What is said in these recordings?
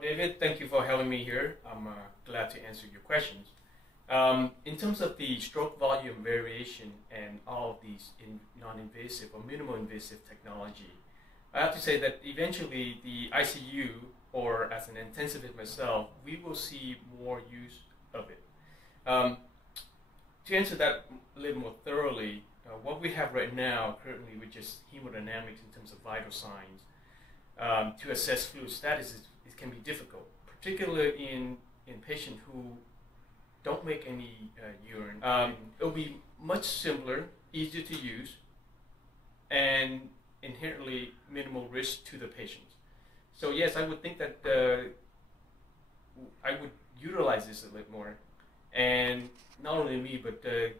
David, thank you for having me here. I'm glad to answer your questions. In terms of the stroke volume variation and all of these non-invasive or minimal invasive technology, I have to say that eventually the ICU, or as an intensivist myself, we will see more use of it. To answer that a little more thoroughly, what we have right now currently with just hemodynamics in terms of vital signs to assess fluid status it can be difficult, particularly in patients who don't make any urine. It'll be much simpler, easier to use, and inherently minimal risk to the patients. So yes, I would think that I would utilize this a little more, and not only me, but the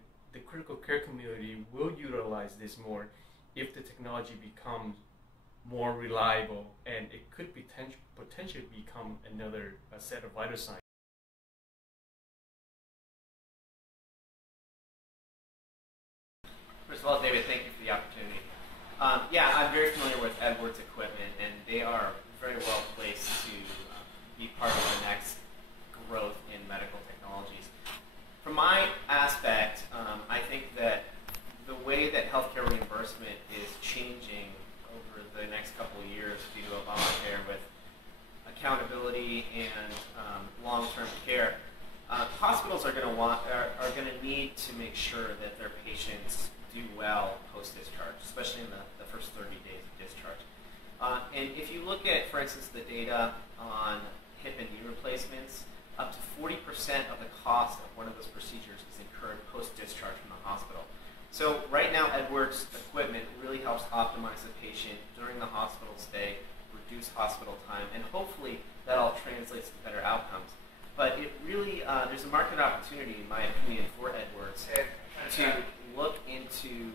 critical care community will utilize this more if the technology becomes more reliable, and it could potentially become another set of vital signs. First of all, David, thank you for the opportunity. Yeah, I'm very familiar with Edwards equipment, and they are very well placed to be part of the next growth in medical technologies. From my aspect, I think that the way that healthcare reimbursement is changing over the next couple of years due to Obamacare with accountability and long-term care, hospitals are going to need to make sure that their patients do well post-discharge, especially in the first 30 days of discharge. And if you look at, for instance, the data on hip and knee replacements, up to 40% of the cost of one of those procedures is incurred post-discharge from the hospital. So right now, Edwards equipment really helps optimize the patient during the hospital stay, reduce hospital time, and hopefully that all translates to better outcomes. But it really, there's a market opportunity, in my opinion, for Edwards to look into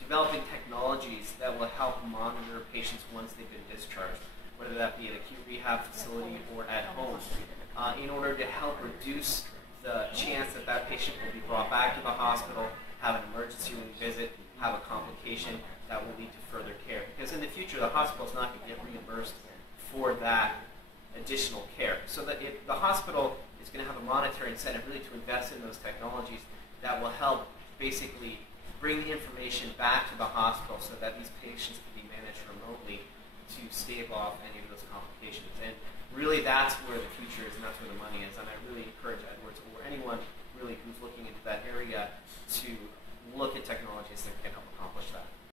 developing technologies that will help monitor patients once they've been discharged, whether that be at an acute rehab facility or at home, in order to help reduce the chance that that patient will be brought back to the hospital, have an emergency room visit, have a complication that will lead to further care. Because in the future, the hospital is not going to get reimbursed for that additional care. So that if the hospital is going to have a monetary incentive really to invest in those technologies that will help basically bring the information back to the hospital so that these patients can be managed remotely to stave off any of those complications. And really that's where the future is and that's where the money is. And I really encourage Edwards or anyone really who's looking into that area to look at technology